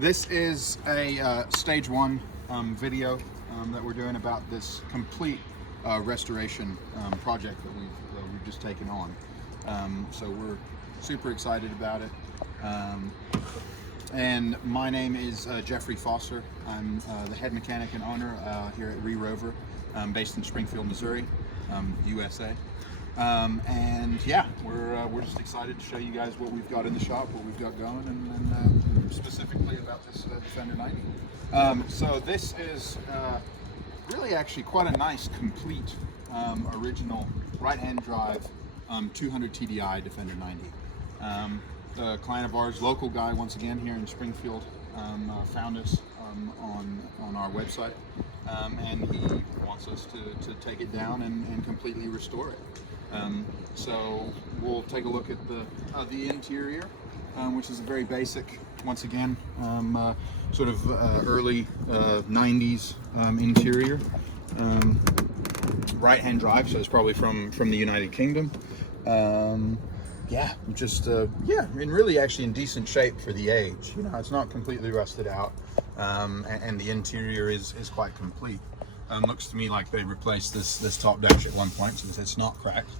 This is a stage one video that we're doing about this complete restoration project that we've just taken on. So we're super excited about it. And my name is Jeffrey Foster. I'm the head mechanic and owner here at ReRover, based in Springfield, Missouri, USA. And yeah, we're just excited to show you guys what we've got in the shop, what we've got going, and specifically about this Defender 90. So this is really actually quite a nice, complete, original right-hand drive 200 TDI Defender 90. The client of ours, local guy once again here in Springfield, found us on our website, and he wants us to take it down and completely restore it. So we'll take a look at the interior, which is a very basic, once again, sort of early 90s interior. Right-hand drive, so it's probably from the United Kingdom. Yeah, just yeah, and really actually in decent shape for the age. You know, it's not completely rusted out, and the interior is quite complete. Looks to me like they replaced this top dash at one point, since it's not cracked.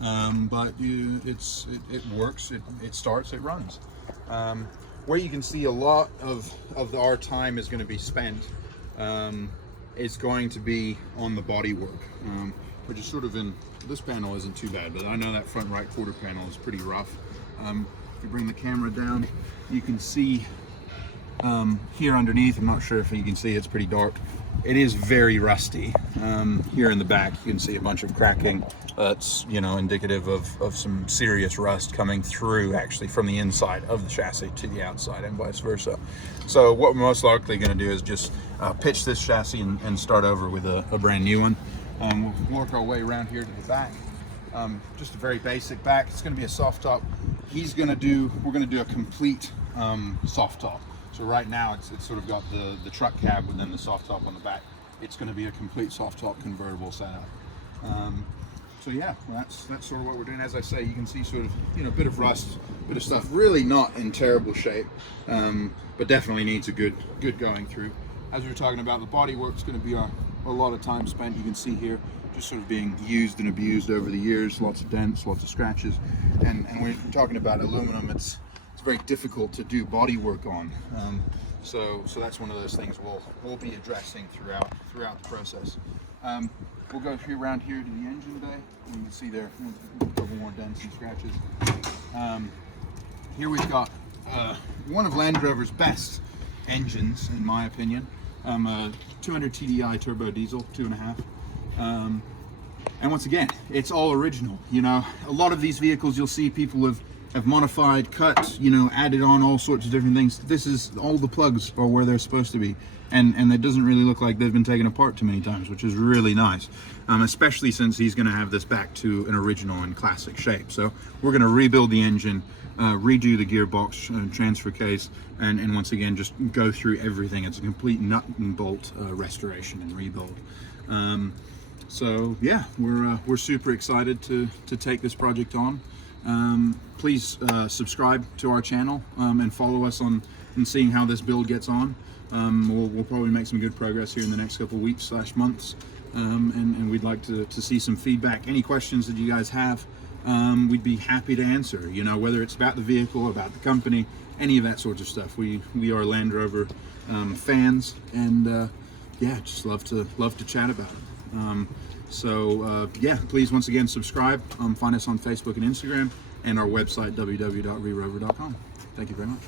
But it works. It starts. It runs. Where you can see a lot of our time is going to be spent. It's going to be on the body work, which is sort of in. This panel isn't too bad, but I know that front right quarter panel is pretty rough. If you bring the camera down, you can see here underneath, I'm not sure if you can see, it's pretty dark. It is very rusty. Here in the back, you can see a bunch of cracking. That's, you know, indicative of some serious rust coming through actually from the inside of the chassis to the outside and vice versa. So what we're most likely going to do is just pitch this chassis and start over with a brand new one. We'll work our way around here to the back. Just a very basic back. It's going to be a soft top. We're going to do a complete soft top. So right now it's sort of got the truck cab and then the soft top on the back. It's going to be a complete soft top convertible setup. So yeah, that's sort of what we're doing. As I say, you can see sort of, you know, a bit of rust, bit of stuff, really not in terrible shape, but definitely needs a good going through. As we were talking about, the body work's going to be a lot of time spent. You can see here just sort of being used and abused over the years, lots of dents, lots of scratches, and when we're talking about aluminum, it's very difficult to do body work on. So that's one of those things we'll be addressing throughout the process. We'll go around here to the engine bay, and you can see there a couple more dents and scratches. Here we've got one of Land Rover's best engines, in my opinion. 200 TDI turbo diesel, 2.5. And once again, it's all original. You know, a lot of these vehicles you'll see people have modified, cut, you know, added on all sorts of different things. This is, all the plugs are where they're supposed to be. And it doesn't really look like they've been taken apart too many times, which is really nice. Especially since he's gonna have this back to an original and classic shape. So we're gonna rebuild the engine, redo the gearbox, transfer case, and once again, just go through everything. It's a complete nut and bolt restoration and rebuild. So yeah, we're super excited to take this project on. Please subscribe to our channel and follow us on seeing how this build gets on. We'll probably make some good progress here in the next couple of weeks / months, and we'd like to see some feedback. Any questions that you guys have, we'd be happy to answer. You know, whether it's about the vehicle, about the company, any of that sort of stuff. We are Land Rover fans, and yeah, just love to chat about it. So yeah, please once again subscribe. Find us on Facebook and Instagram, and our website www.rerover.com. Thank you very much.